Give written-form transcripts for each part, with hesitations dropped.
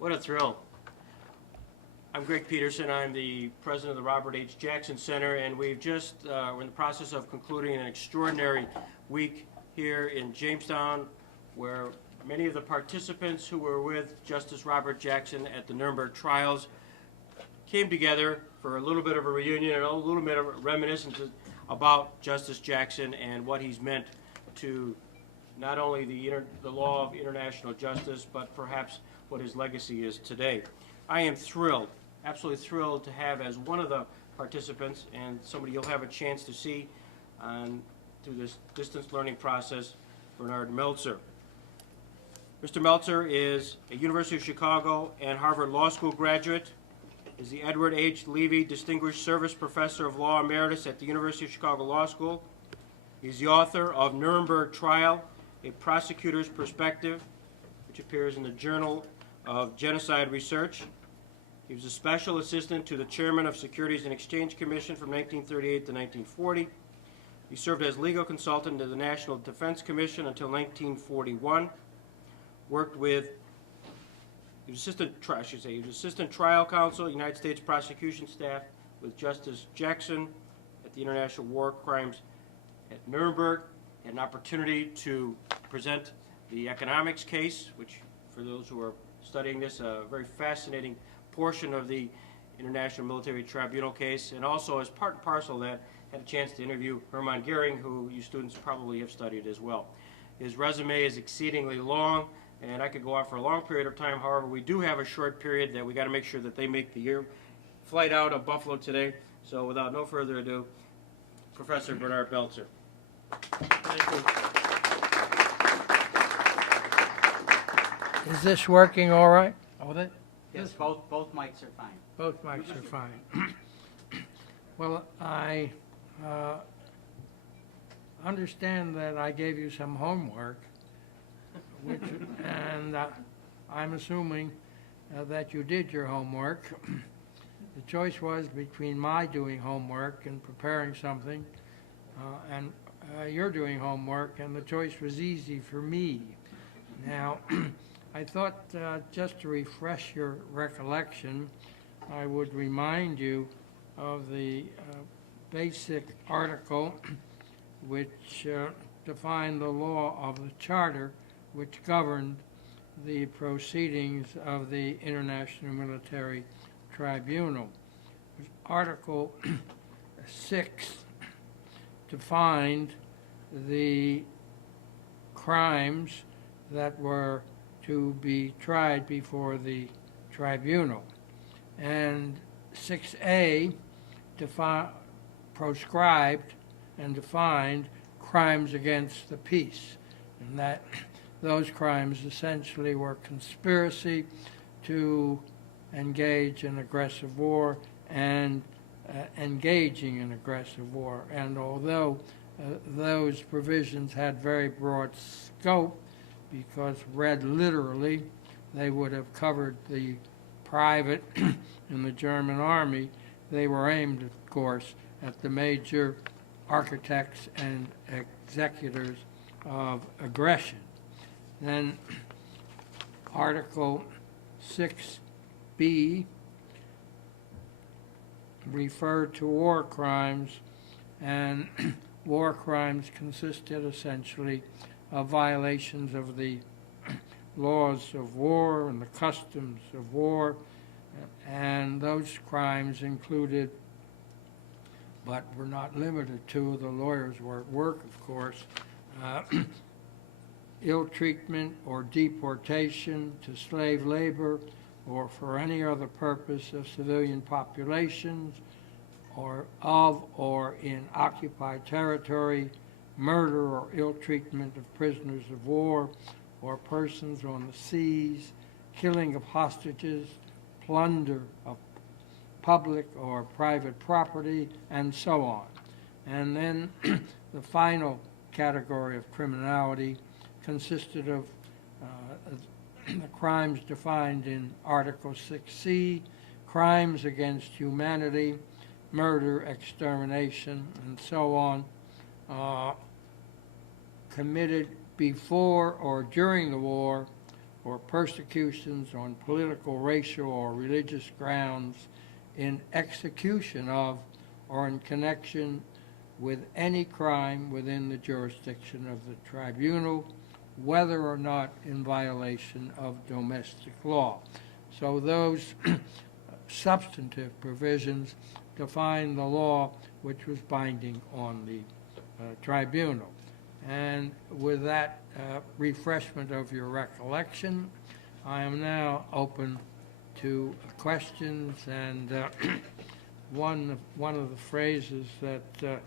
What a thrill. I'm Greg Peterson. I'm the president of the Robert H. Jackson Center, and we're in the process of concluding an extraordinary week here in Jamestown, where many of the participants who were with Justice Robert Jackson at the Nuremberg trials came together for a little bit of a reunion and a little bit of a reminiscence about Justice Jackson and what he's meant to not only the law of international justice, but perhaps what his legacy is today. I am thrilled, absolutely thrilled to have as one of the participants, and somebody you'll have a chance to see through this distance learning process, Bernard Meltzer. Mr. Meltzer is a University of Chicago and Harvard Law School graduate, is the Edward H. Levy Distinguished Service Professor of Law Emeritus at the University of Chicago Law School. He's the author of Nuremberg Trial, A Prosecutor's Perspective, which appears in the Journal of Genocide Research. He was a special assistant to the chairman of Securities and Exchange Commission from 1938 to 1940. He served as legal consultant to the National Defense Commission until 1941. He was assistant trial counsel, United States prosecution staff with Justice Jackson at the International War Crimes at Nuremberg. Had an opportunity to present the economics case, which for those who are studying this, a very fascinating portion of the International Military Tribunal case, and also as part and parcel of that, had a chance to interview Hermann Goering, who you students probably have studied as well. His resume is exceedingly long, and I could go on for a long period of time. However, we do have a short period that we got to make sure that they make the flight out of Buffalo today. So without no further ado, Professor Bernard Meltzer. Thank you. Is this working all right? Oh, Yes, both mics are fine. both mics are fine. Well, I understand that I gave you some homework, and I'm assuming that you did your homework. The choice was between my doing homework and preparing something, and you're doing homework, and the choice was easy for me. Now, I thought just to refresh your recollection, I would remind you of the basic article which defined the law of the Charter which governed the proceedings of the International Military Tribunal. Article 6 defined the crimes that were to be tried before the tribunal. And 6A proscribed and defined crimes against the peace, and that those crimes essentially were conspiracy to engage in aggressive war and engaging in aggressive war. And although those provisions had very broad scope, because read literally, they would have covered the private in the German army, they were aimed, of course, at the major architects and executors of aggression. Then Article 6B referred to war crimes, and war crimes consisted essentially of violations of the laws of war and the customs of war, and those crimes included, but were not limited to, the lawyers were at work, of course, ill treatment or deportation to slave labor or for any other purpose of civilian populations or in occupied territory, murder or ill treatment of prisoners of war or persons on the seas, killing of hostages, plunder of public or private property, and so on. And then the final category of criminality consisted of the crimes defined in Article 6C, crimes against humanity, murder, extermination, and so on, committed before or during the war or persecutions on political, racial, or religious grounds in execution of or in connection with any crime within the jurisdiction of the tribunal, whether or not in violation of domestic law. So those substantive provisions define the law which was binding on the tribunal. And with that refreshment of your recollection, I am now open to questions, and one of the phrases that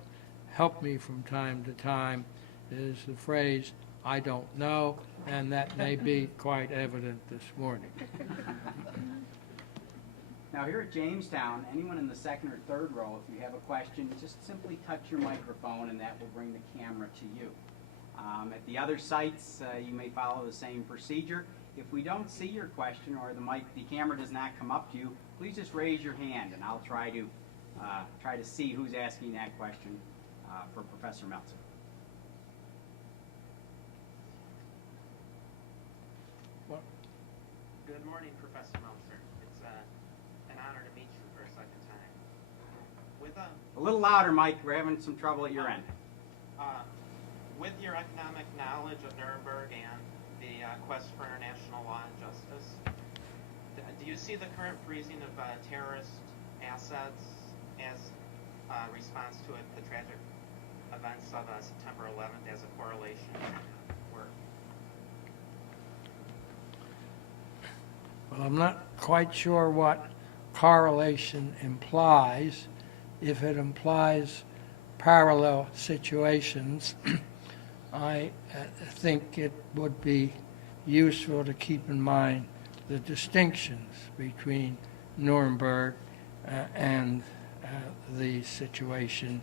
help me from time to time is the phrase, "I don't know," and that may be quite evident this morning. Now here at Jamestown, anyone in the second or third row, if you have a question, just simply touch your microphone and that will bring the camera to you. At the other sites, you may follow the same procedure. If we don't see your question or the camera does not come up to you, please just raise your hand and I'll try to see who's asking that question for Professor Meltzer. Good morning, Professor Meltzer. It's an honor to meet you for a second time. A little louder, Mike. We're having some trouble at your end. With your economic knowledge of Nuremberg and the quest for international law and justice, do you see the current freezing of terrorist assets as a response to the tragic events of September 11th as a correlation work? Well, I'm not quite sure what correlation implies. If it implies parallel situations, I think it would be useful to keep in mind the distinctions between Nuremberg and the situation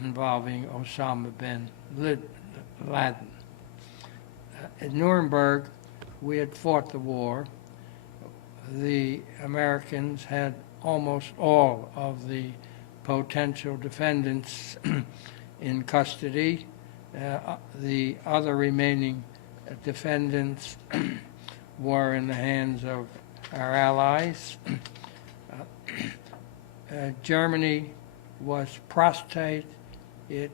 involving Osama bin Laden. At Nuremberg, we had fought the war. The Americans had almost all of the potential defendants in custody. The other remaining defendants were in the hands of our allies. Germany was prostrate. The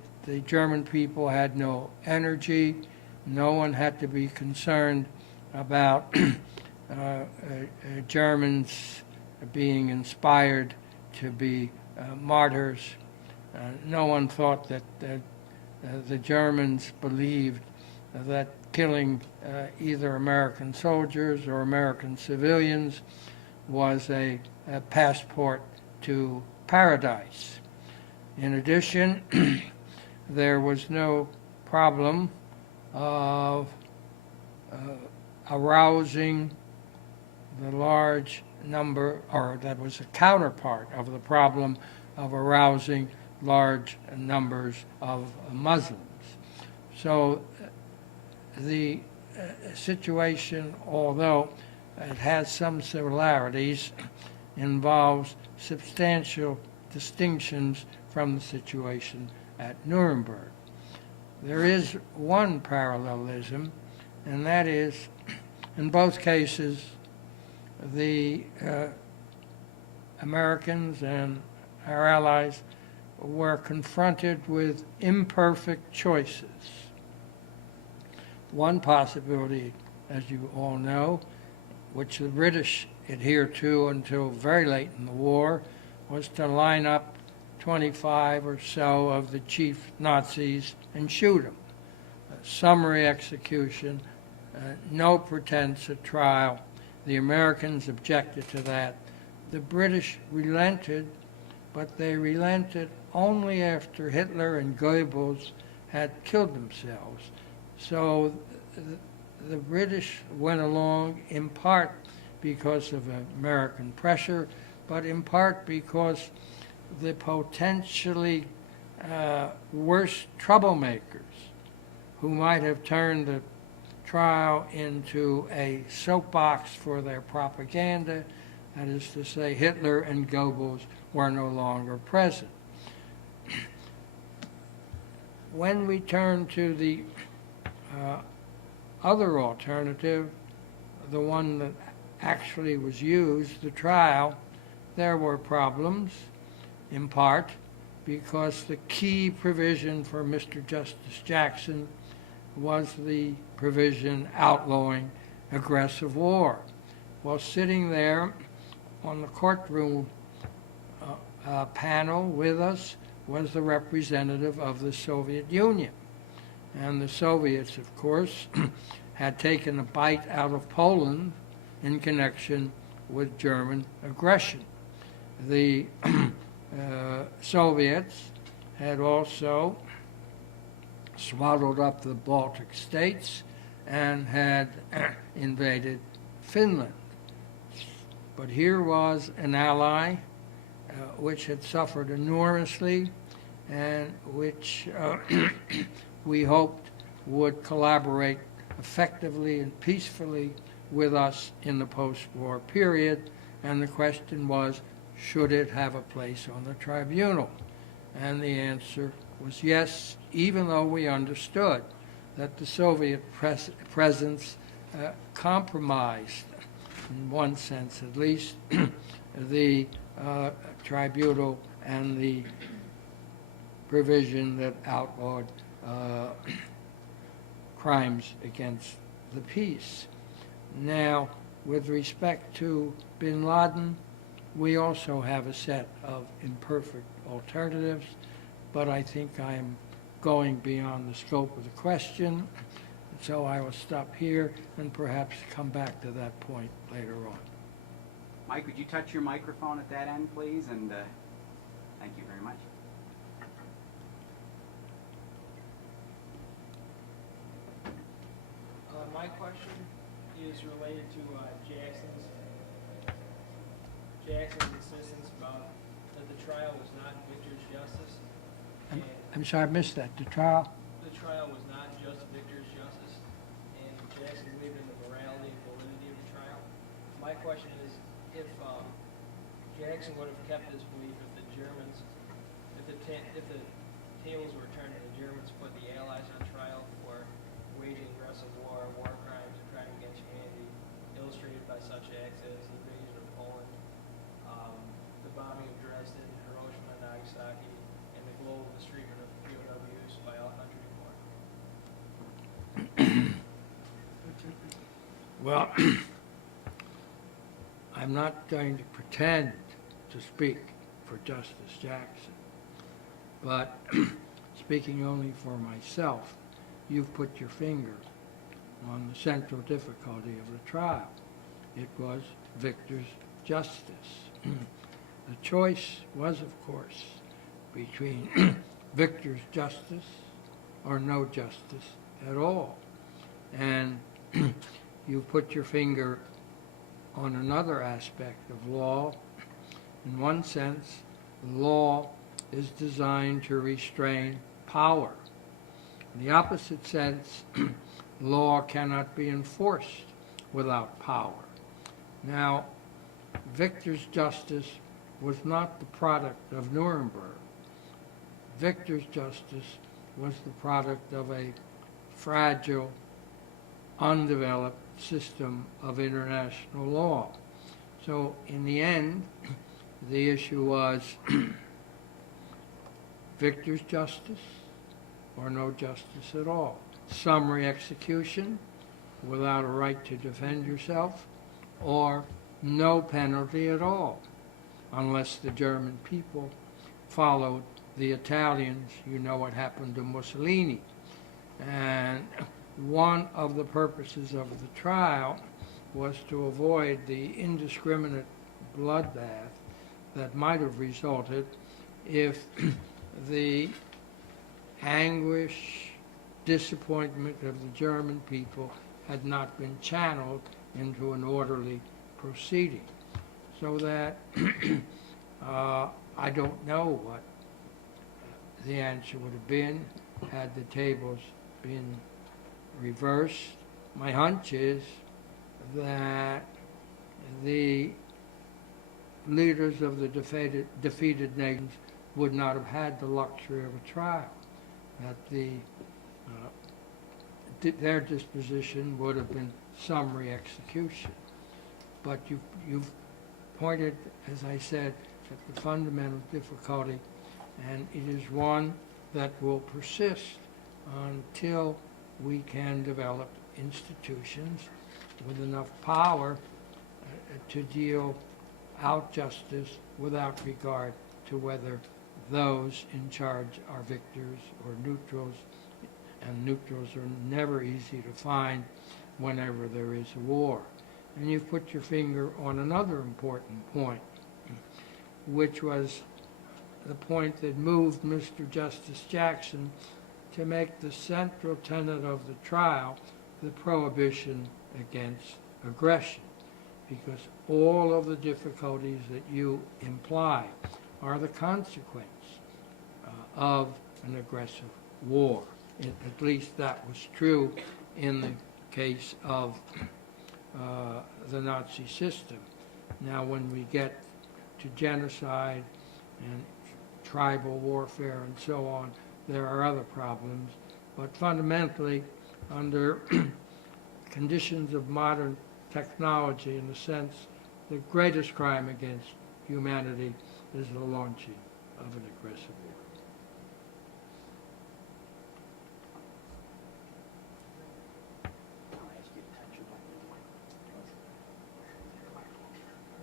German people had no energy. No one had to be concerned about Germans being inspired to be martyrs. No one thought that the Germans believed that killing either American soldiers or American civilians was a passport to paradise. In addition, there was no problem of arousing the large number, or that was a counterpart of the problem of arousing large numbers of Muslims. So the situation, although it has some similarities, involves substantial distinctions from the situation at Nuremberg. There is one parallelism, and that is, in both cases, the Americans and our allies were confronted with imperfect choices. One possibility, as you all know, which the British adhered to until very late in the war, was to line up 25 or so of the chief Nazis and shoot them. Summary execution, no pretense at trial. The Americans objected to that. The British relented, but they relented only after Hitler and Goebbels had killed themselves. So the British went along in part because of American pressure, but in part because the potentially worst troublemakers who might have turned the trial into a soapbox for their propaganda, that is to say, Hitler and Goebbels were no longer present. When we turn to the other alternative, the one that actually was used, the trial, there were problems, in part because the key provision for Mr. Justice Jackson was the provision outlawing aggressive war. While sitting there on the courtroom panel with us was the representative of the Soviet Union. And the Soviets, of course, had taken a bite out of Poland in connection with German aggression. The Soviets had also swallowed up the Baltic states and had invaded Finland. But here was an ally which had suffered enormously and which we hoped would collaborate effectively and peacefully with us in the post-war period. And the question was, should it have a place on the tribunal? And the answer was yes, even though we understood that the Soviet presence compromised, in one sense at least, the tribunal and the provision that outlawed crimes against the peace. Now, with respect to bin Laden, we also have a set of imperfect alternatives, but I think I'm going beyond the scope of the question, so I will stop here and perhaps come back to that point later on. Mike, would you touch your microphone at that end, please? And thank you very much. My question is related to Jackson's insistence about that the trial was not victor's justice. I'm sorry, I missed that. The trial? The trial was not just victor's justice, and Jackson believed in the morality and validity of the trial. My question is, if Jackson would have kept his belief if the Germans, if the tables were turned and the Germans put the Allies on trial for waging aggressive war, war crimes, and crime against humanity, illustrated by such acts as the invasion of Poland, the bombing of Dresden, Hiroshima and Nagasaki, and the global mistreatment of POWs by all countries of war. Well, I'm not going to pretend to speak for Justice Jackson, but speaking only for myself, you've put your finger on the central difficulty of the trial. It was victor's justice. The choice was, of course, between victor's justice or no justice at all. And you put your finger on another aspect of law. In one sense, law is designed to restrain power. In the opposite sense, law cannot be enforced without power. Now, victor's justice was not the product of Nuremberg. Victor's justice was the product of a fragile, undeveloped system of international law. So in the end, the issue was victor's justice or no justice at all. Summary execution without a right to defend yourself, or no penalty at all, unless the German people followed the Italians. You know what happened to Mussolini. And one of the purposes of the trial was to avoid the indiscriminate bloodbath that might have resulted if the anguish, disappointment of the German people had not been channeled into an orderly proceeding. So that I don't know what the answer would have been had the tables been reversed. My hunch is that the leaders of the defeated nations would not have had the luxury of a trial, that the their disposition would have been summary execution. But you've pointed, as I said, at the fundamental difficulty, and it is one that will persist until we can develop institutions with enough power to deal out justice without regard to whether those in charge are victors or neutrals, and neutrals are never easy to find whenever there is a war. And you've put your finger on another important point, which was the point that moved Mr. Justice Jackson to make the central tenet of the trial the prohibition against aggression, because all of the difficulties that you imply are the consequence of an aggressive war. At least that was true in the case of the Nazi system. Now, when we get to genocide and tribal warfare and so on, there are other problems. But fundamentally, under conditions of modern technology, in a sense, the greatest crime against humanity is the launching of an aggressive war.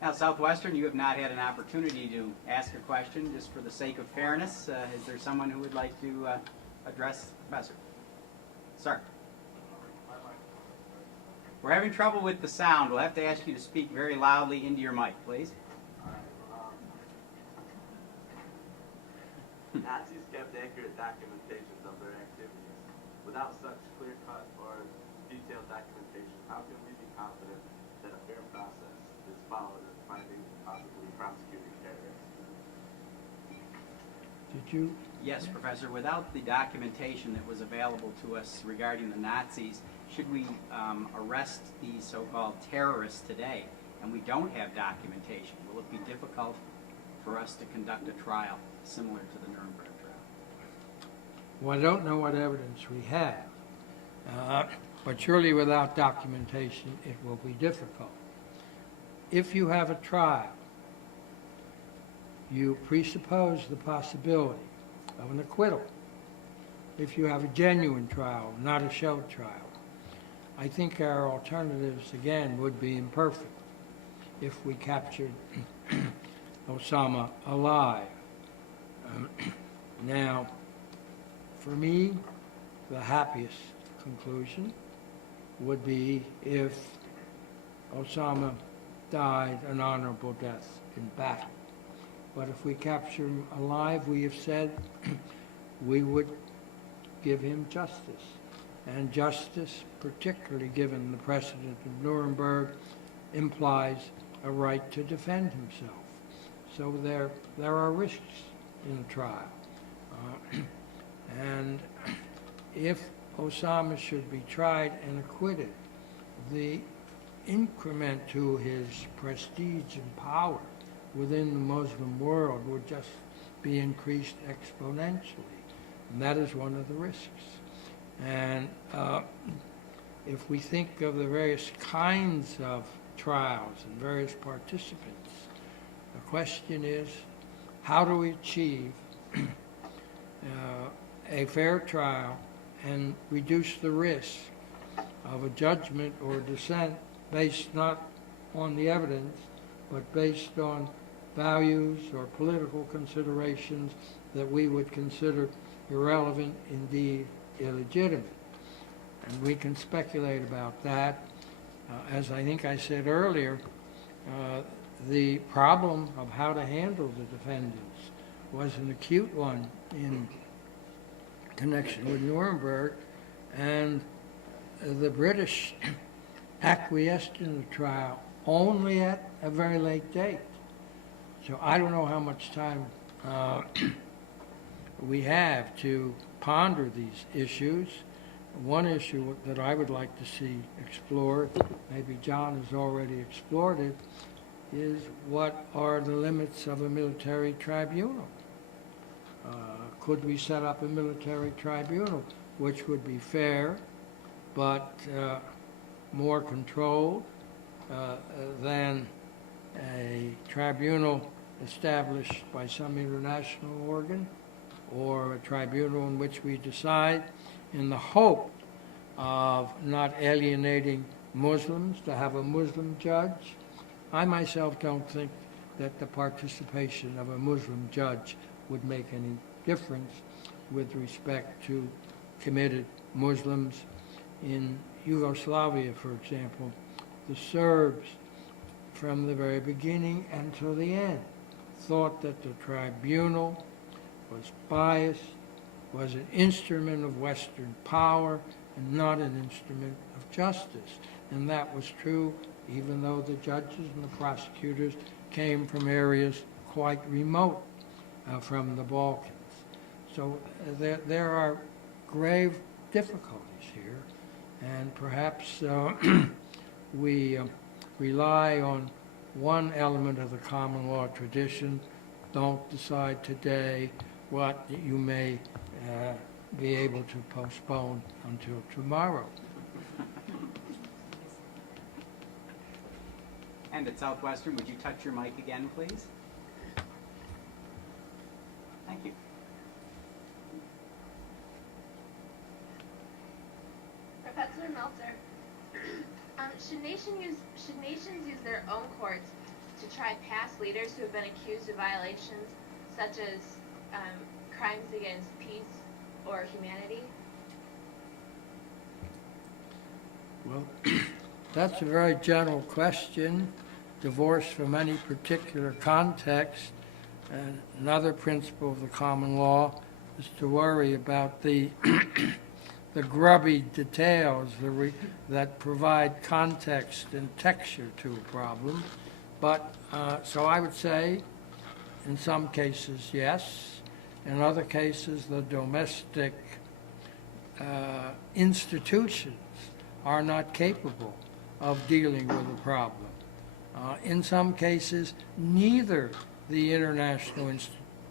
Now, Southwestern, you have not had an opportunity to ask a question. Just for the sake of fairness, is there someone who would like to address the professor? Sir. We're having trouble with the sound. We'll have to ask you to speak very loudly into your mic, please. Nazis kept accurate documentations of their activities. Without such clear-cut or detailed documentation, how can we be confident that a fair process is followed in finding and possibly prosecuting terrorists? Did you? Yes, Professor. Without the documentation that was available to us regarding the Nazis, should we arrest these so-called terrorists today, and we don't have documentation, will it be difficult for us to conduct a trial similar to the Nuremberg trial? Well, I don't know what evidence we have, but surely without documentation it will be difficult. If you have a trial, you presuppose the possibility of an acquittal. If you have a genuine trial, not a show trial, I think our alternatives, again, would be imperfect if we captured Osama alive. Now, for me, the happiest conclusion would be if Osama died an honorable death in battle. But if we capture him alive, we have said we would give him justice. And justice, particularly given the precedent of Nuremberg, implies a right to defend himself. So there are risks in a trial. And if Osama should be tried and acquitted, the increment to his prestige and power within the Muslim world would just be increased exponentially. And that is one of the risks. And if we think of the various kinds of trials and various participants, the question is, how do we achieve a fair trial and reduce the risk of a judgment or dissent based not on the evidence, but based on values or political considerations that we would consider irrelevant, indeed illegitimate. And we can speculate about that. As I think I said earlier, the problem of how to handle the defendants was an acute one in connection with Nuremberg, and the British acquiesced in the trial only at a very late date. So I don't know how much time we have to ponder these issues. One issue that I would like to see explored, maybe John has already explored it, is what are the limits of a military tribunal? Could we set up a military tribunal which would be fair, but more controlled than a tribunal established by some international organ, or a tribunal in which we decide in the hope of not alienating Muslims, to have a Muslim judge. I myself don't think that the participation of a Muslim judge would make any difference with respect to committed Muslims. In Yugoslavia, for example, the Serbs, from the very beginning until the end, thought that the tribunal was biased, was an instrument of Western power, and not an instrument of justice. And that was true even though the judges and the prosecutors came from areas quite remote from the Balkans. So there are grave difficulties here, and perhaps we rely on one element of the common law tradition. Don't decide today what you may be able to postpone until tomorrow. And at Southwestern, would you touch your mic again, please? Thank you. Professor Meltzer, should nations use their own courts to try past leaders who have been accused of violations such as crimes against peace or humanity? Well, that's a very general question, divorced from any particular context. And another principle of the common law is to worry about the the grubby details that provide context and texture to a problem. But so I would say, in some cases, yes. In other cases, the domestic institutions are not capable of dealing with the problem. In some cases, neither the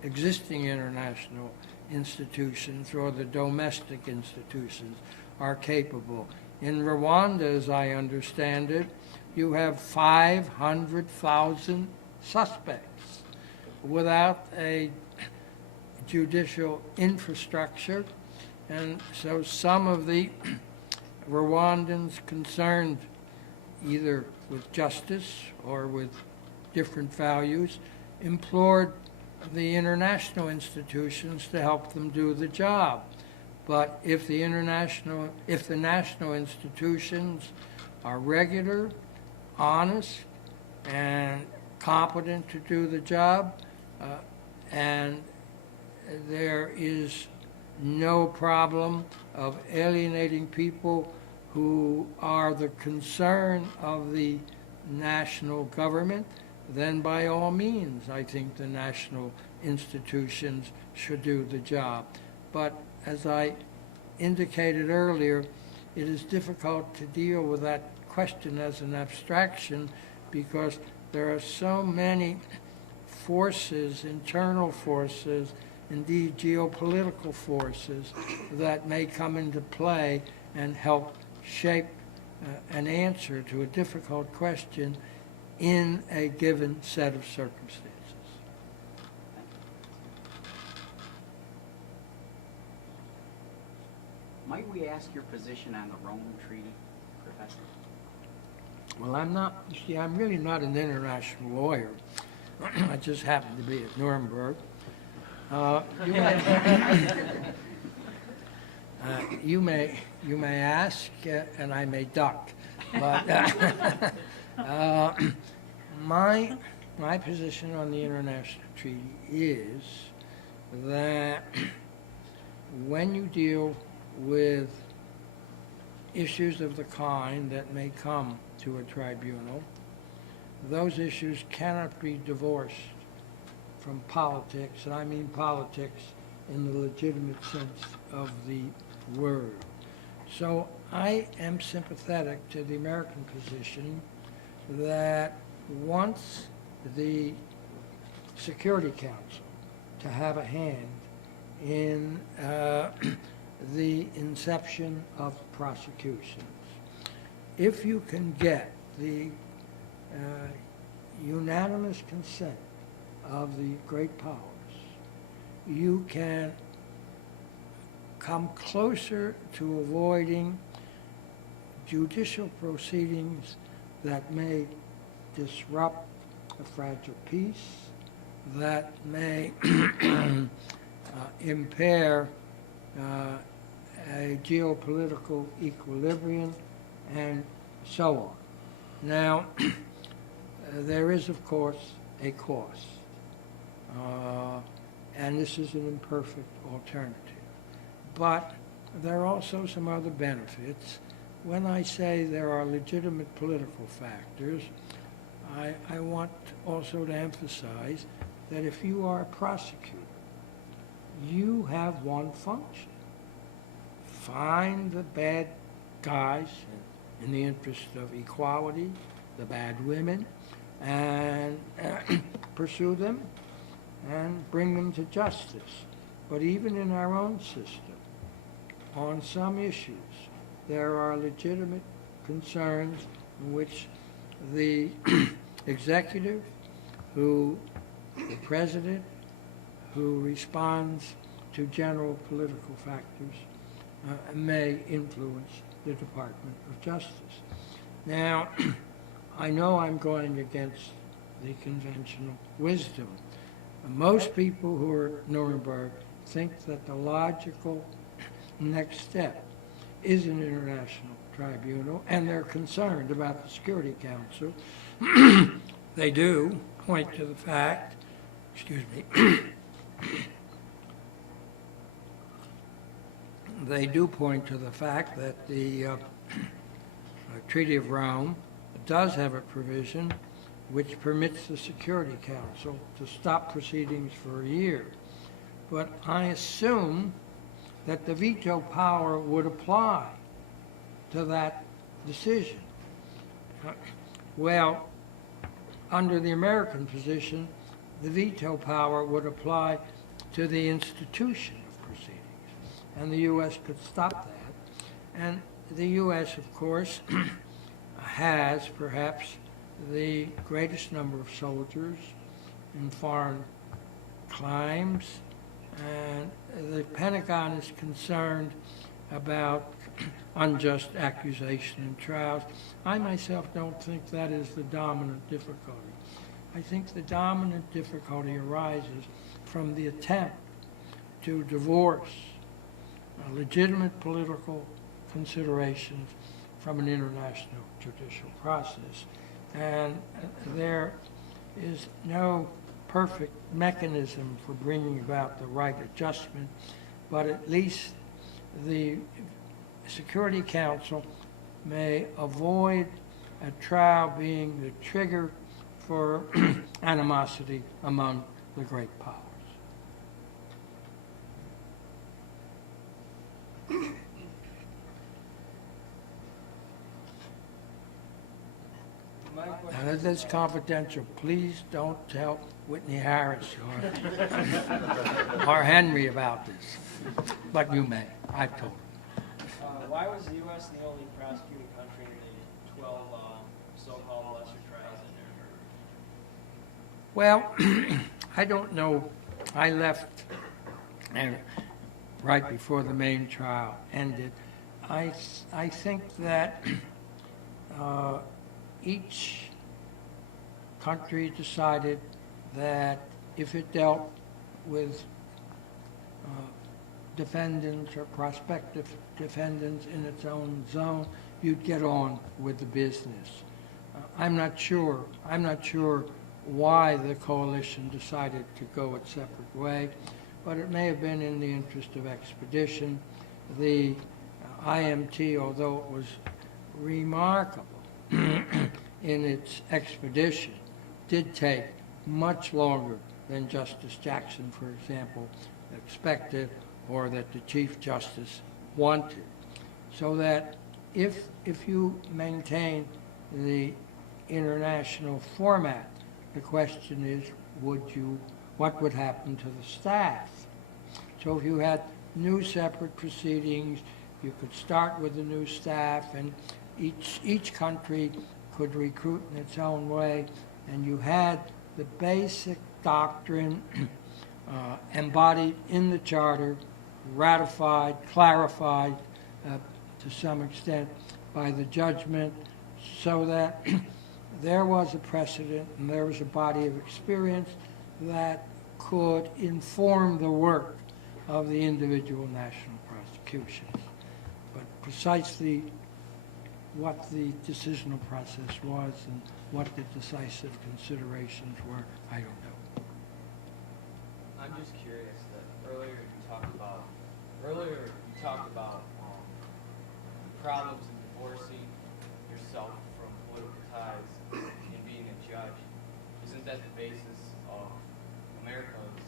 existing international institutions or the domestic institutions are capable. In Rwanda, as I understand it, you have 500,000 suspects without a judicial infrastructure, and so some of the Rwandans concerned either with justice or with different values implored the international institutions to help them do the job. But if the national institutions are regular, honest, and competent to do the job, and there is no problem of alienating people who are the concern of the national government, then by all means, I think the national institutions should do the job. But as I indicated earlier, it is difficult to deal with that question as an abstraction because there are so many forces, internal forces, indeed geopolitical forces, that may come into play and help shape an answer to a difficult question in a given set of circumstances. Might we ask your position on the Rome Treaty, Professor? Well, I'm really not an international lawyer. I just happen to be at Nuremberg. You may ask, and I may duck, but my position on the international treaty is that when you deal with issues of the kind that may come to a tribunal, those issues cannot be divorced from politics, and I mean politics in the legitimate sense of the word. So I am sympathetic to the American position that wants the Security Council to have a hand in the inception of prosecutions. If you can get the unanimous consent of the great powers, you can come closer to avoiding judicial proceedings that may disrupt a fragile peace, that may impair a geopolitical equilibrium, and so on. Now, there is, of course, a cost, and this is an imperfect alternative. But there are also some other benefits. When I say there are legitimate political factors, I want also to emphasize that if you are a prosecutor, you have one function: find the bad guys in the interest of equality, the bad women, and pursue them and bring them to justice. But even in our own system, on some issues, there are legitimate concerns in which the executive, the president, who responds to general political factors, may influence the Department of Justice. Now, I know I'm going against the conventional wisdom. Most people who are at Nuremberg think that the logical next step is an international tribunal, and they're concerned about the Security Council. They do point to the fact, they do point to the fact that the Treaty of Rome does have a provision which permits the Security Council to stop proceedings for a year. But I assume that the veto power would apply to that decision. Well, under the American position, the veto power would apply to the institution of proceedings, and the U.S. could stop that. And the U.S., of course, has perhaps the greatest number of soldiers in foreign crimes, and the Pentagon is concerned about unjust accusation in trials. I myself don't think that is the dominant difficulty. I think the dominant difficulty arises from the attempt to divorce legitimate political considerations from an international judicial process. And there is no perfect mechanism for bringing about the right adjustment, but at least the Security Council may avoid a trial being the trigger for animosity among the great powers. Now, this is confidential. Please don't tell Whitney Harris or Henry about this. But you may. I told him. Why was the U.S. the only prosecuting country in the 12 so-called lesser trials in Nuremberg? Well, I don't know. I left right before the main trial ended. I think that each country decided that if it dealt with defendants or prospective defendants in its own zone, you'd get on with the business. I'm not sure why the coalition decided to go its separate way, but it may have been in the interest of expedition. The IMT, although it was remarkable in its expedition, did take much longer than Justice Jackson, for example, expected, or that the Chief Justice wanted. So that if you maintain the international format, the question is, what would happen to the staff? So if you had new separate proceedings. You could start with a new staff, and each country could recruit in its own way, and you had the basic doctrine embodied in the charter, ratified, clarified to some extent by the judgment, so that there was a precedent and there was a body of experience that could inform the work of the individual national prosecutions. But precisely what the decisional process was and what the decisive considerations were, I don't know. I'm just curious that earlier you talked about problems in divorcing yourself from political ties and being a judge. Isn't that the basis of America's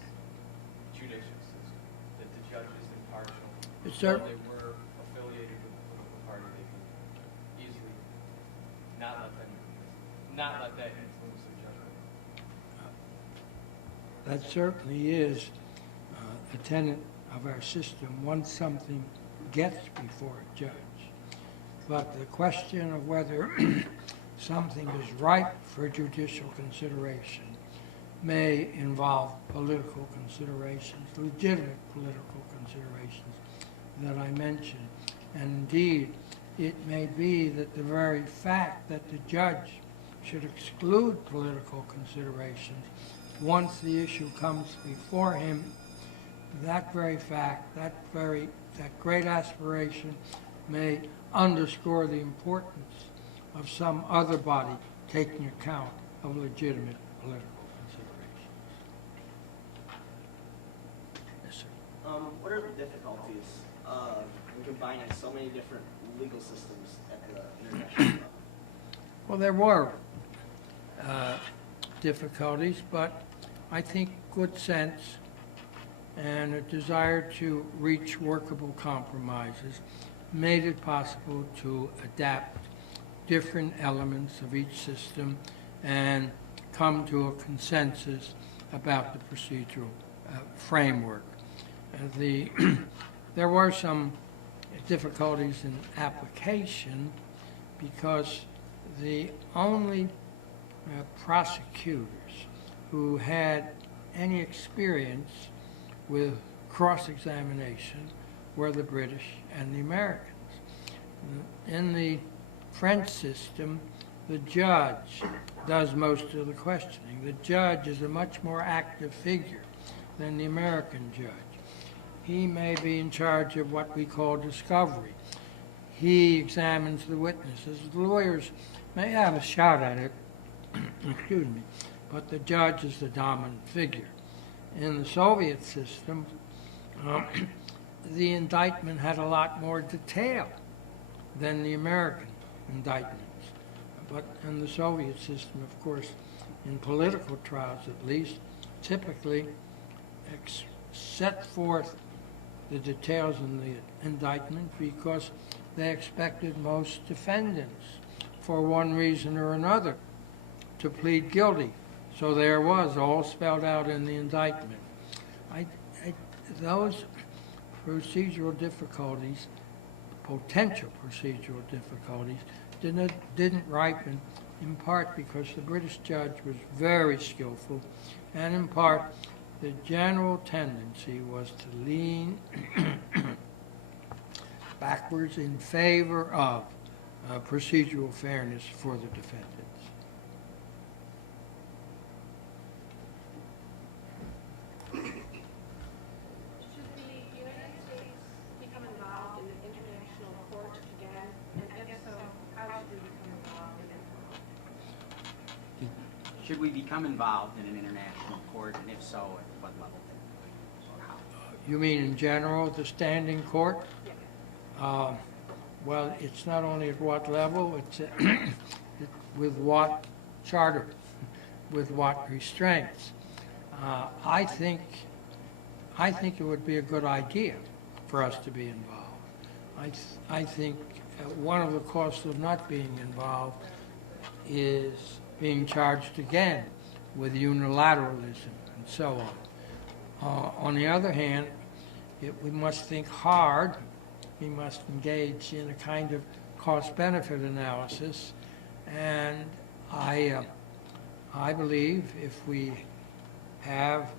judicial system? That the judge is impartial? Yes, sir. If they were affiliated with a political party, they could easily not let that influence their judgment. That certainly is a tenet of our system once something gets before a judge. But the question of whether something is ripe for judicial consideration may involve political considerations, legitimate political considerations that I mentioned. And indeed, it may be that the very fact that the judge should exclude political considerations once the issue comes before him, that very fact, that great aspiration may underscore the importance of some other body taking account of legitimate political considerations. Yes, sir. What are the difficulties in combining so many different legal systems at the international level? Well, there were difficulties, but I think good sense and a desire to reach workable compromises made it possible to adapt different elements of each system and come to a consensus about the procedural framework. There were some difficulties in application because the only prosecutors who had any experience with cross-examination were the British and the Americans. In the French system, the judge does most of the questioning. The judge is a much more active figure than the American judge. He may be in charge of what we call discovery. He examines the witnesses. The lawyers may have a shot at it, excuse me, but the judge is the dominant figure. In the Soviet system, the indictment had a lot more detail than the American indictments. But in the Soviet system, of course, in political trials at least, typically set forth the details in the indictment because they expected most defendants, for one reason or another, to plead guilty. So there was, all spelled out in the indictment. Those procedural difficulties, potential procedural difficulties, didn't ripen, in part because the British judge was very skillful, and in part the general tendency was to lean backwards in favor of procedural fairness for the defendants. Should the United States become involved in the international court again? And if so, how should we become involved in it? Should we become involved in an international court, and if so, at what level or how? You mean in general, the standing court? Yeah. Well, it's not only at what level, it's with what charter, with what restraints. I think it would be a good idea for us to be involved. I think one of the costs of not being involved is being charged again with unilateralism and so on. On the other hand, we must think hard. We must engage in a kind of cost-benefit analysis. And I believe if we have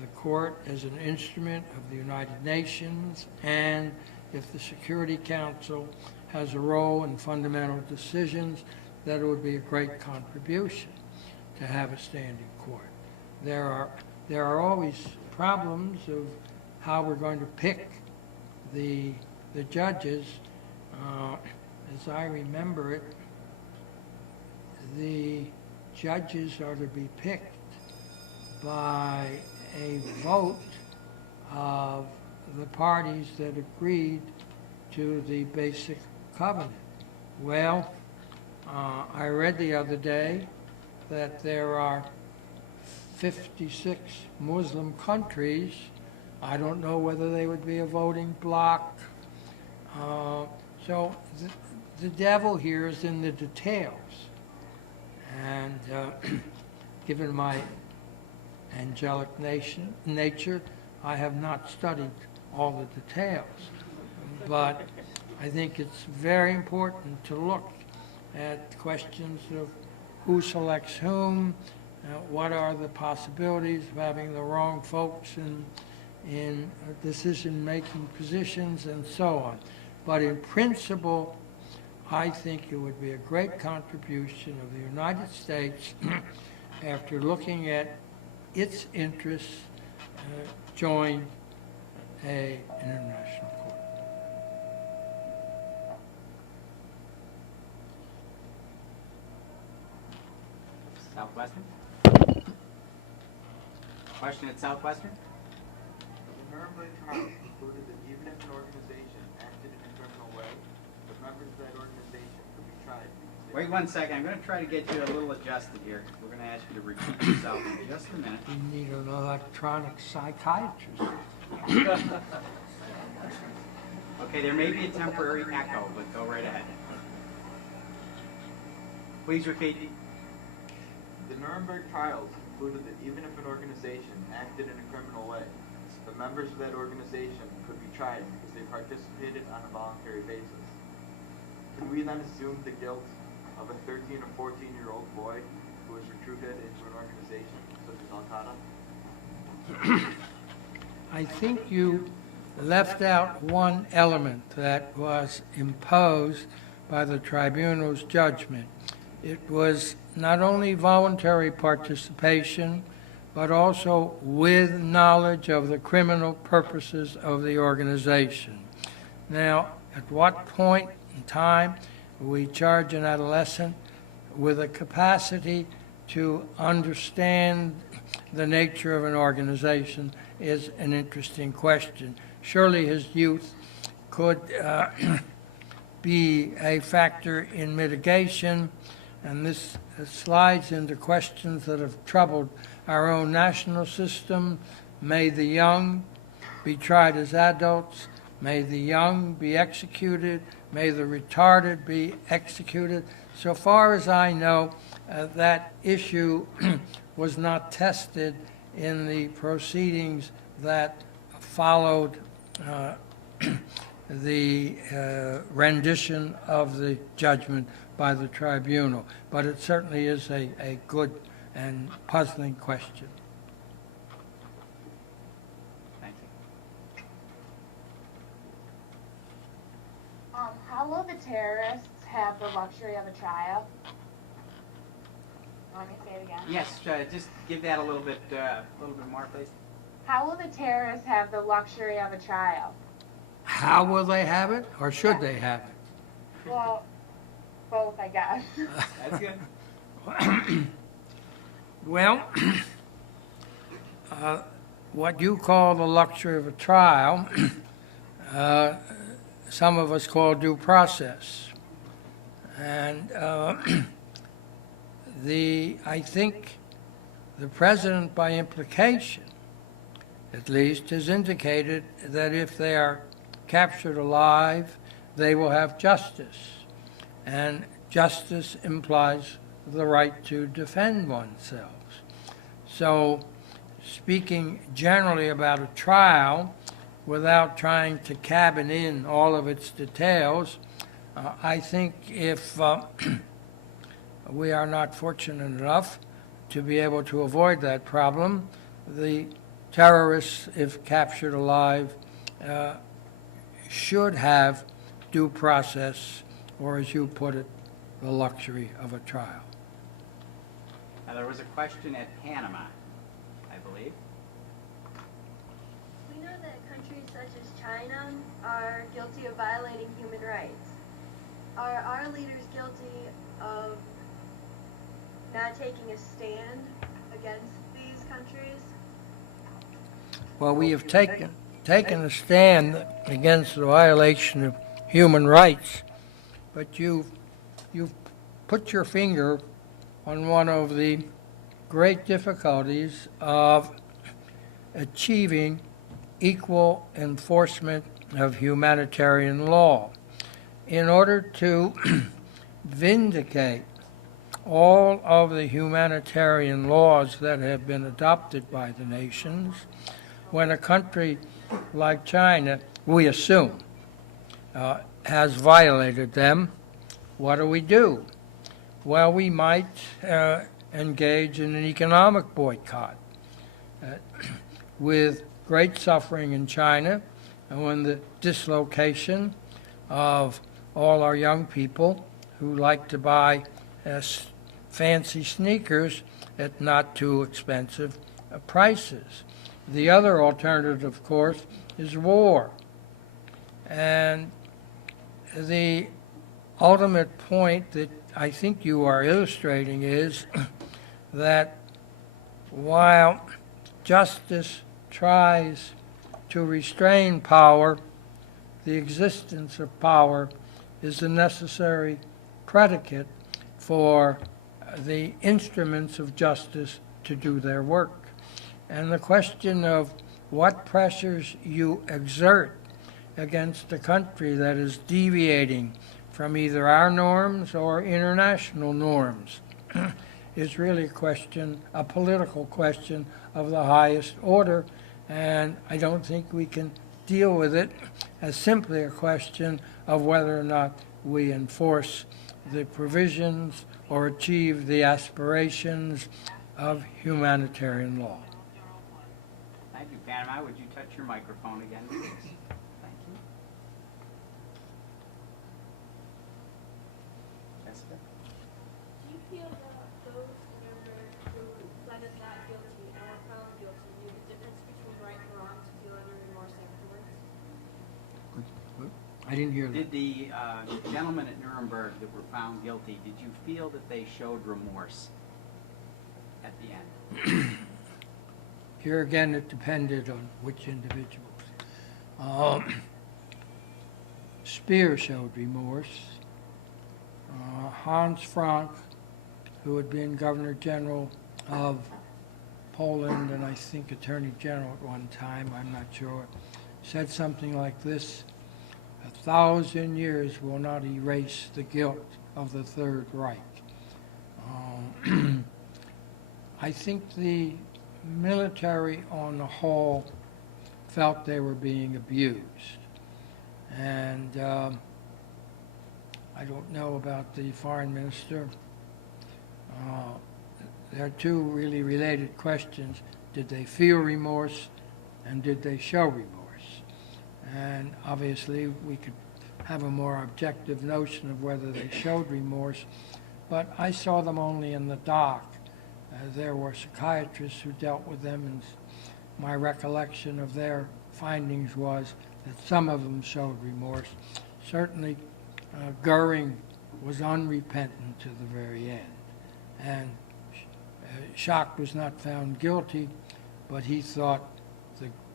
the court as an instrument of the United Nations, and if the Security Council has a role in fundamental decisions, that it would be a great contribution to have a standing court. There are always problems of how we're going to pick the judges. As I remember it, the judges are to be picked by a vote of the parties that agreed to the basic covenant. Well, I read the other day that there are 56 Muslim countries. I don't know whether they would be a voting bloc. So the devil here is in the details. And given my angelic nature, I have not studied all the details. But I think it's very important to look at questions of who selects whom, what are the possibilities of having the wrong folks in decision-making positions, and so on. But in principle, I think it would be a great contribution of the United States after looking at its interests, join an international court. Southwestern? Question at Southwestern? The Nuremberg trials concluded that even if an organization acted in a criminal way, the members of that organization could be tried because they Wait 1 second. I'm going to try to get you a little adjusted here. We're going to ask you to repeat yourself in just a minute. We need an electronic psychiatrist. Okay, there may be a temporary echo, but go right ahead. Please repeat. The Nuremberg trials concluded that even if an organization acted in a criminal way, the members of that organization could be tried because they participated on a voluntary basis. Can we then assume the guilt of a 13 or 14-year-old boy who was recruited into an organization such as Al-Qaeda? I think you left out one element that was imposed by the tribunal's judgment. It was not only voluntary participation, but also with knowledge of the criminal purposes of the organization. Now, at what point in time we charge an adolescent with a capacity to understand the nature of an organization is an interesting question. Surely his youth could be a factor in mitigation, and this slides into questions that have troubled our own national system. May the young be tried as adults. May the young be executed. May the retarded be executed. So far as I know, that issue was not tested in the proceedings that followed the rendition of the judgment by the tribunal. But it certainly is a good and puzzling question. Thank you. How will the terrorists have the luxury of a trial? Want me to say it again? Yes, just give that a little bit more, please. How will the terrorists have the luxury of a trial? How will they have it, or should they have it? Well, both, I guess. That's good. Well, what you call the luxury of a trial, some of us call due process. And I think the president, by implication, at least, has indicated that if they are captured alive, they will have justice. And justice implies the right to defend oneself. So, speaking generally about a trial, without trying to cabin in all of its details, I think if we are not fortunate enough to be able to avoid that problem, the terrorists, if captured alive, should have due process, or as you put it, the luxury of a trial. Now, there was a question at Panama, I believe. We know that countries such as China are guilty of violating human rights. Are our leaders guilty of not taking a stand against these countries? Well, we have taken a stand against the violation of human rights, but you've put your finger on one of the great difficulties of achieving equal enforcement of humanitarian law. In order to vindicate all of the humanitarian laws that have been adopted by the nations, when a country like China, we assume, has violated them, what do? Well, we might engage in an economic boycott. With great suffering in China, and when the dislocation of all our young people who like to buy fancy sneakers at not too expensive prices. The other alternative, of course, is war. And the ultimate point that I think you are illustrating is that while justice tries to restrain power, the existence of power is a necessary predicate for the instruments of justice to do their work. And the question of what pressures you exert against a country that is deviating from either our norms or international norms is really a political question of the highest order, and I don't think we can deal with it as simply a question of whether or not we enforce the provisions or achieve the aspirations of humanitarian law. Thank you, Panama. Would you touch your microphone again, please? Thank you. Jessica? Do you feel that those in Nuremberg who pleaded not guilty and were found guilty knew the difference between right and wrong to feel any remorse afterwards? I didn't hear that. Did the gentlemen at Nuremberg that were found guilty, did you feel that they showed remorse at the end? Here again, it depended on which individuals. Speer showed remorse. Hans Frank, who had been Governor General of Poland and I think Attorney General at one time, I'm not sure, said something like this: 1,000 years will not erase the guilt of the Third Reich. I think the military on the whole felt they were being abused. And I don't know about the foreign minister. There are two really related questions. Did they feel remorse and did they show remorse? And obviously we could have a more objective notion of whether they showed remorse, but I saw them only in the dock. There were psychiatrists who dealt with them, and my recollection of their findings was that some of them showed remorse. Certainly Goering was unrepentant to the very end, and Schacht was not found guilty, but he thought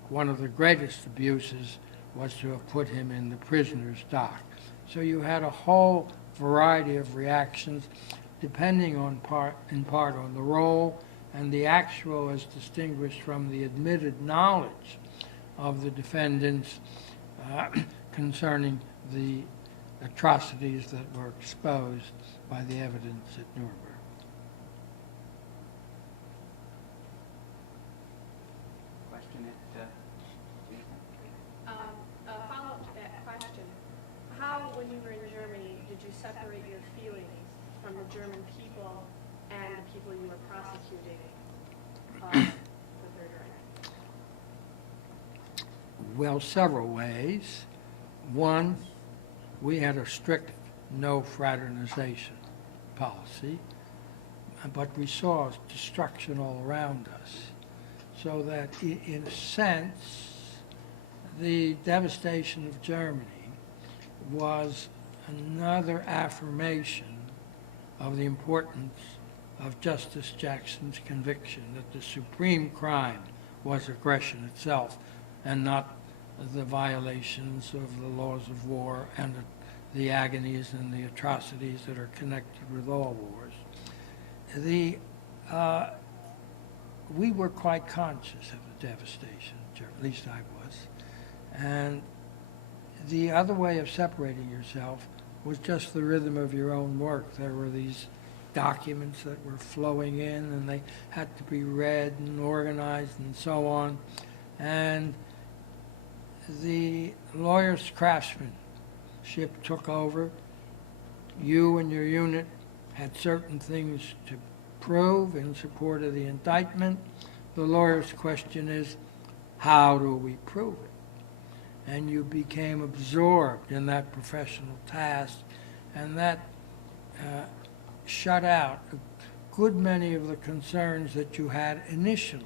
one of the greatest abuses was to have put him in the prisoner's dock. So you had a whole variety of reactions depending in part on the role and the actual as distinguished from the admitted knowledge of the defendants concerning the atrocities that were exposed by the evidence at Nuremberg. Question at German people and the people you were prosecuting of the Third Reich? Well, several ways. One, we had a strict no fraternization policy, but we saw destruction all around us. So that in a sense, the devastation of Germany was another affirmation of the importance of Justice Jackson's conviction that the supreme crime was aggression itself and not the violations of the laws of war and the agonies and the atrocities that are connected with all wars. We were quite conscious of the devastation, at least I was. And the other way of separating yourself was just the rhythm of your own work. There were these documents that were flowing in, and they had to be read and organized and so on. And the lawyer's craftsmanship took over. You and your unit had certain things to prove in support of the indictment. The lawyer's question is, how do we prove it? And you became absorbed in that professional task, and that shut out a good many of the concerns that you had initially.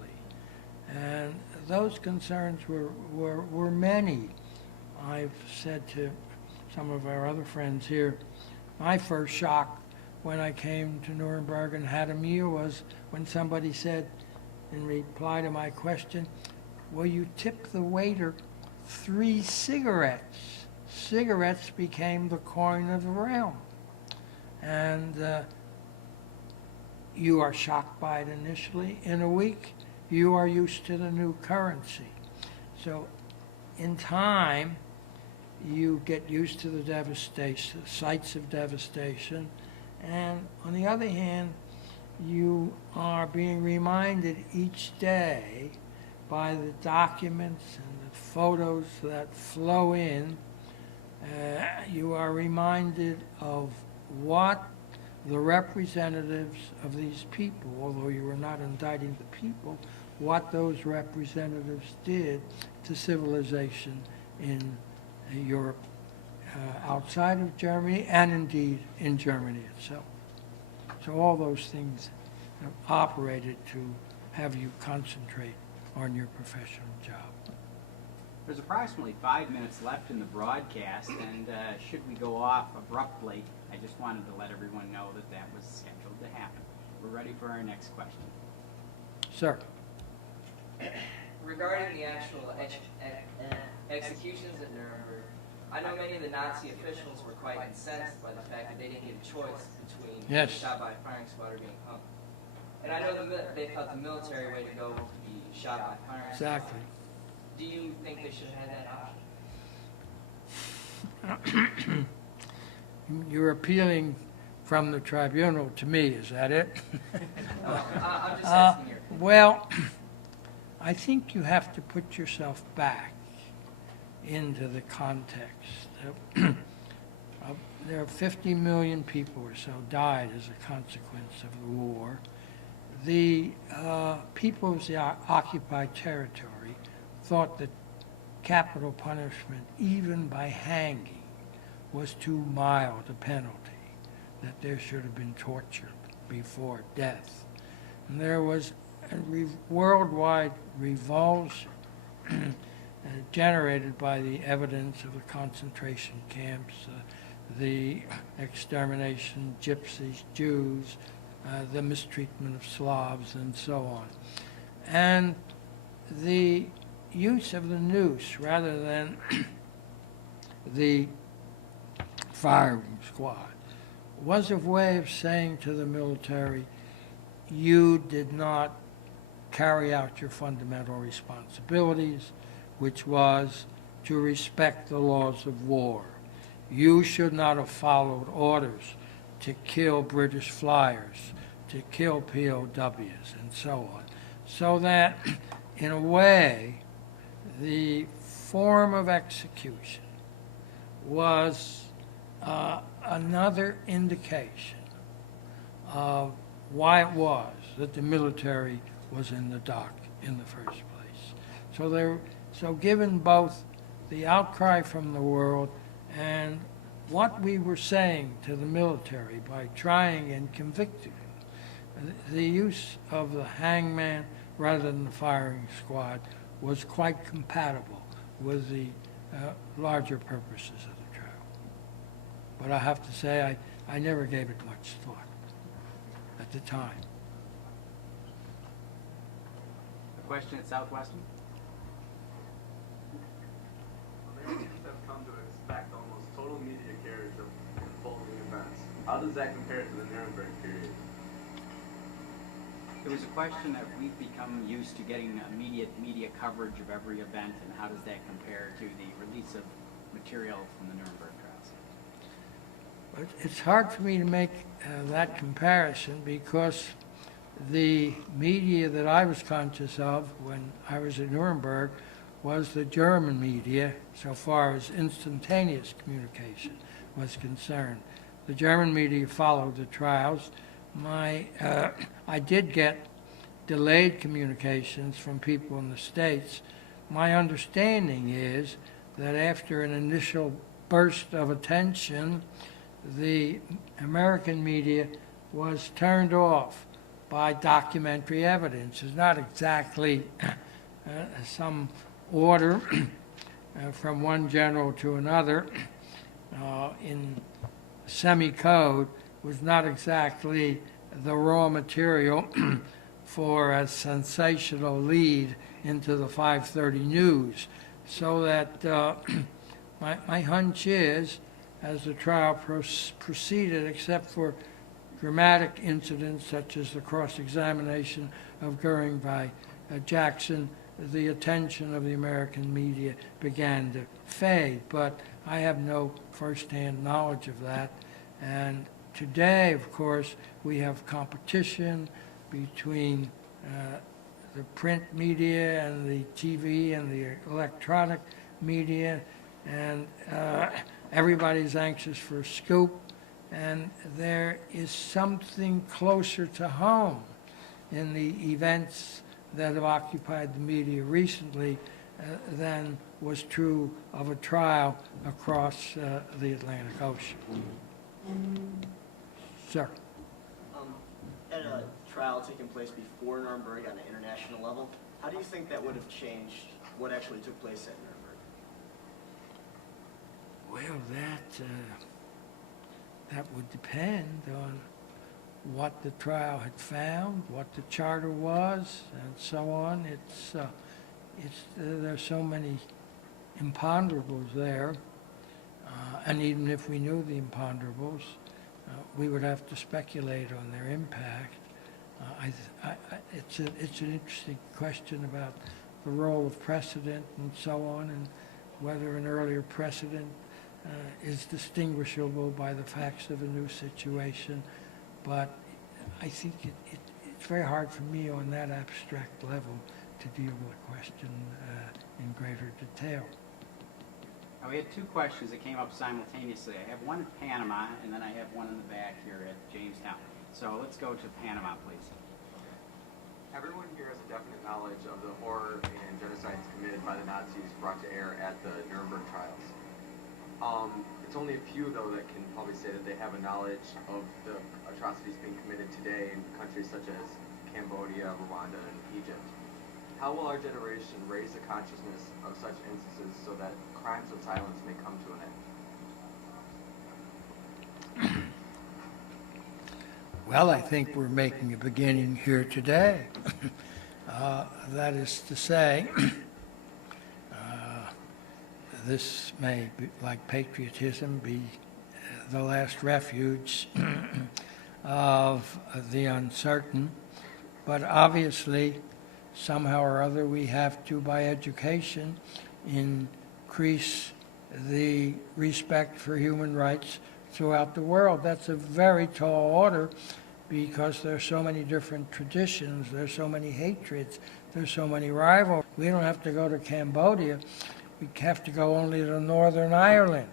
And those concerns were many. I've said to some of our other friends here, my first shock when I came to Nuremberg and had a meal was when somebody said, in reply to my question, well, you tipped the waiter 3 cigarettes. Cigarettes became the coin of the realm. And you are shocked by it initially. In a week, you are used to the new currency. So in time, you get used to the devastation, sites of devastation. And on the other hand, you are being reminded each day by the documents and the photos that flow in. You are reminded of what the representatives of these people, although you were not indicting the people, what those representatives did to civilization in Europe, outside of Germany, and indeed in Germany itself. So all those things have operated to have you concentrate on your professional job. There's approximately 5 minutes left in the broadcast, and should we go off abruptly, I just wanted to let everyone know that that was scheduled to happen. We're ready for our next question. Sir. Regarding the actual executions at Nuremberg, I know many of the Nazi officials were quite incensed by the fact that they didn't get a choice between being shot by a firing squad or being hung. And I know they felt the military way to go would be shot by a firing squad. Exactly. Do you think they should have had that option? You're appealing from the tribunal to me, is that it? I'm just asking here. Well, I think you have to put yourself back into the context. There are 50 million people or so died as a consequence of the war. The people of the occupied territory thought that capital punishment, even by hanging, was too mild a penalty, that there should have been torture before death. And there was a worldwide revulsion generated by the evidence of the concentration camps, the extermination, gypsies, Jews, the mistreatment of Slavs, and so on. And the use of the noose rather than the firing squad was a way of saying to the military, you did not carry out your fundamental responsibilities, which was to respect the laws of war. You should not have followed orders to kill British flyers, to kill POWs, and so on. So that, in a way, the form of execution was another indication of why it was that the military was in the dock in the first place. So given both the outcry from the world and what we were saying to the military by trying and convicting them, the use of the hangman rather than the firing squad was quite compatible with the larger purposes of the trial. But I have to say, I never gave it much thought at the time. A question at Southwestern? Americans have come to expect almost total media coverage of unfolding events. How does that compare to the Nuremberg period? It was a question that we've become used to getting immediate media coverage of every event, and how does that compare to the release of material from the Nuremberg trials? It's hard for me to make that comparison because the media that I was conscious of when I was at Nuremberg was the German media, so far as instantaneous communication was concerned. The German media followed the trials. I did get delayed communications from people in the States. My understanding is that after an initial burst of attention, the American media was turned off by documentary evidence. It's not exactly some order from one general to another in semi-code was not exactly the raw material for a sensational lead into the 5:30 news. So that my hunch is, as the trial proceeded, except for dramatic incidents such as the cross-examination of Goering by Jackson, the attention of the American media began to fade. But I have no first-hand knowledge of that. And today, of course, we have competition between the print media and the TV and the electronic media, and everybody's anxious for a scoop, and there is something closer to home in the events that have occupied the media recently than was true of a trial across the Atlantic Ocean. Sir. At a trial taking place before Nuremberg on an international level, how do you think that would have changed what actually took place at Nuremberg? Well, that would depend on what the trial had found, what the charter was, and so on. There's so many imponderables there, and even if we knew the imponderables, we would have to speculate on their impact. It's an interesting question about the role of precedent and so on, and whether an earlier precedent is distinguishable by the facts of a new situation. But I think it's very hard for me on that abstract level to deal with the question in greater detail. Now, we had two questions that came up simultaneously. I have one at Panama, and then I have one in the back here at Jamestown. So let's go to Panama, please. Everyone here has a definite knowledge of the horror and genocides committed by the Nazis brought to air at the Nuremberg trials. It's only a few, though, that can probably say that they have a knowledge of the atrocities being committed today in countries such as Cambodia, Rwanda, and Egypt. How will our generation raise the consciousness of such instances so that crimes of silence may come to an end? Well, I think we're making a beginning here today. That is to say, this may, be, like patriotism, be the last refuge of the uncertain. But obviously, somehow or other, we have to, by education, increase the respect for human rights throughout the world. That's a very tall order because there's so many different traditions, there's so many hatreds, there's so many rivals. We don't have to go to Cambodia. We have to go only to Northern Ireland,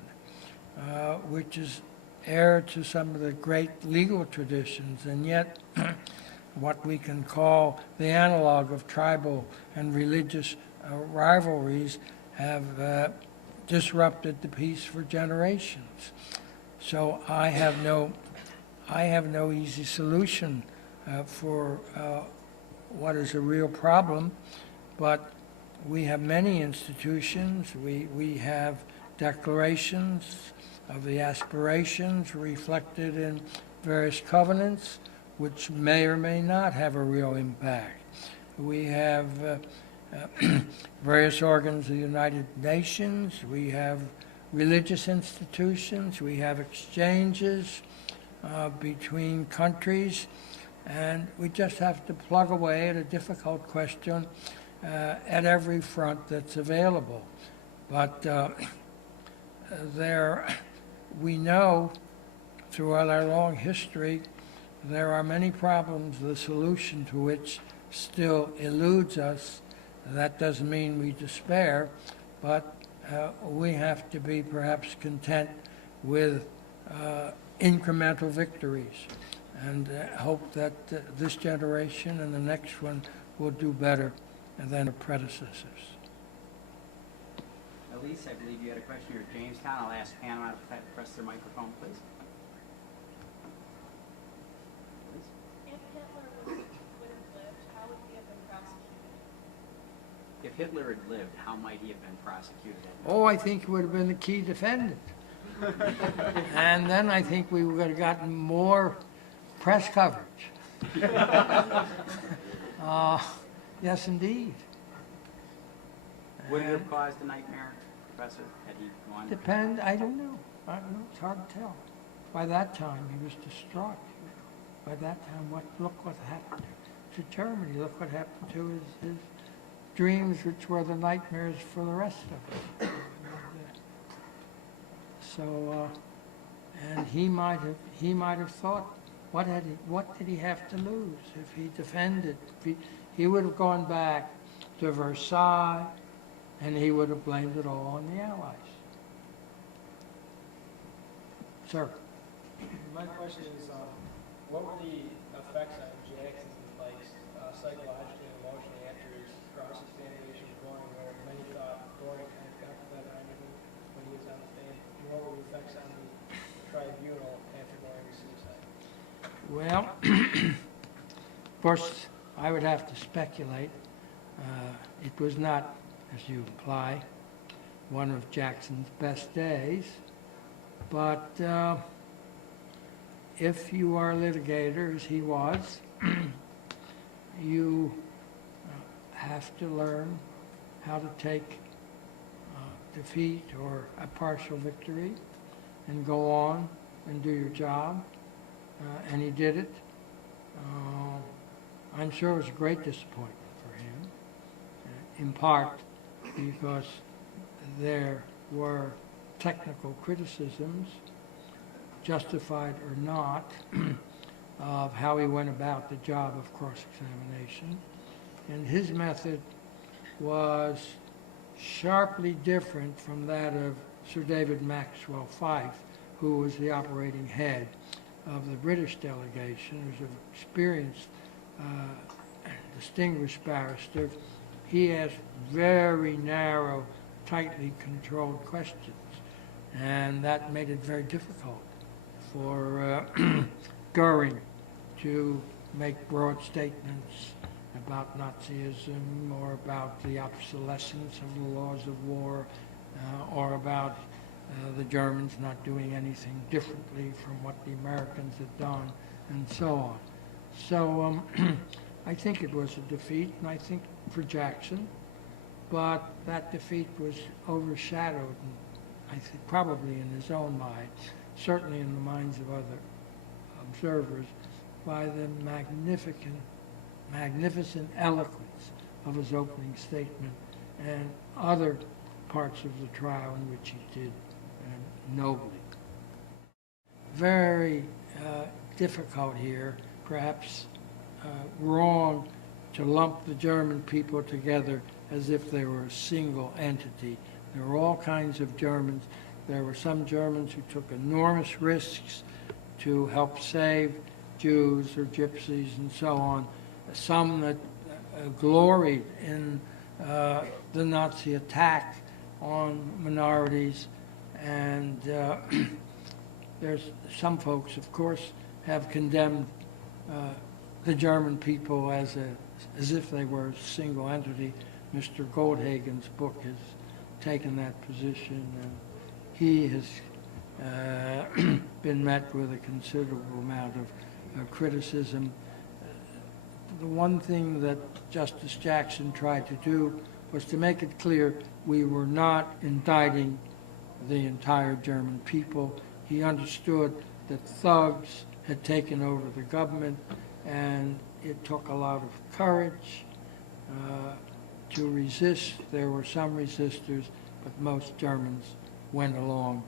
which is heir to some of the great legal traditions, and yet what we can call the analog of tribal and religious rivalries have disrupted the peace for generations. So I have no easy solution for what is a real problem, but we have many institutions. We have declarations of the aspirations reflected in various covenants, which may or may not have a real impact. We have various organs of the United Nations. We have religious institutions. We have exchanges between countries. And we just have to plug away at a difficult question at every front that's available. But we know throughout our long history, there are many problems, the solution to which still eludes us. That doesn't mean we despair, but we have to be perhaps content with incremental victories and hope that this generation and the next one will do better than the predecessors. Elise, I believe you had a question. You're at Jamestown. I'll ask Panama to press their microphone, please. If Hitler would have lived, how would he have been prosecuted? If Hitler had lived, how might he have been prosecuted? Oh, I think he would have been the key defendant. And then I think we would have gotten more press coverage. Yes, indeed. Would it have caused a nightmare, Professor, had he gone? I don't know. It's hard to tell. By that time, he was distraught. By that time, look what happened to Germany. Look what happened to his dreams, which were the nightmares for the rest of us. And he might have thought, what did he have to lose if he defended? He would have gone back to Versailles, and he would have blamed it all on the Allies. Sir. My question is, what were the effects on Jackson's psychologically and emotionally after his cross-examination of Goring, where many thought Goring kind of got the better end of him when he was on the stand? And what were the effects on the tribunal after Goring's suicide? Well, of course, I would have to speculate. It was not, as you imply, one of Jackson's best days, but if you are a litigator, as he was, you have to learn how to take defeat or a partial victory and go on and do your job, and he did it. I'm sure it was a great disappointment for him, in part because there were technical criticisms, justified or not, of how he went about the job of cross-examination. And his method was sharply different from that of Sir David Maxwell Fyfe, who was the operating head of the British delegation, who was an experienced, distinguished barrister. He asked very narrow, tightly controlled questions, and that made it very difficult for Goering to make broad statements about Nazism or about the obsolescence of the laws of war or about the Germans not doing anything differently from what the Americans had done, and so on. So I think it was a defeat, and I think for Jackson, but that defeat was overshadowed, I think probably in his own mind, certainly in the minds of other observers, by the magnificent eloquence of his opening statement and other parts of the trial in which he did nobly. Very difficult here, perhaps wrong to lump the German people together as if they were a single entity. There were all kinds of Germans. There were some Germans who took enormous risks to help save Jews or gypsies and so on. Some that gloried in the Nazi attack on minorities, and there's some folks, of course, have condemned the German people as if they were a single entity. Mr. Goldhagen's book has taken that position, and he has been met with a considerable amount of criticism. The one thing that Justice Jackson tried to do was to make it clear we were not indicting the entire German people. He understood that thugs had taken over the government, and it took a lot of courage to resist. There were some resistors, but most Germans went along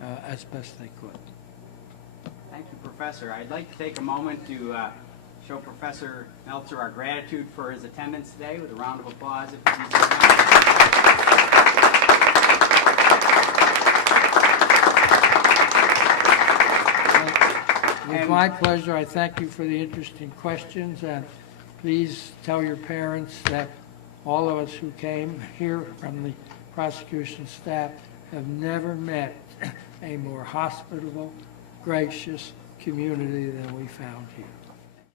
as best they could. Thank you, Professor. I'd like to take a moment to show Professor Meltzer our gratitude for his attendance today with a round of applause. If you so With my pleasure. I thank you for the interesting questions, and please tell your parents that all of us who came here from the prosecution staff have never met a more hospitable, gracious community than we found here.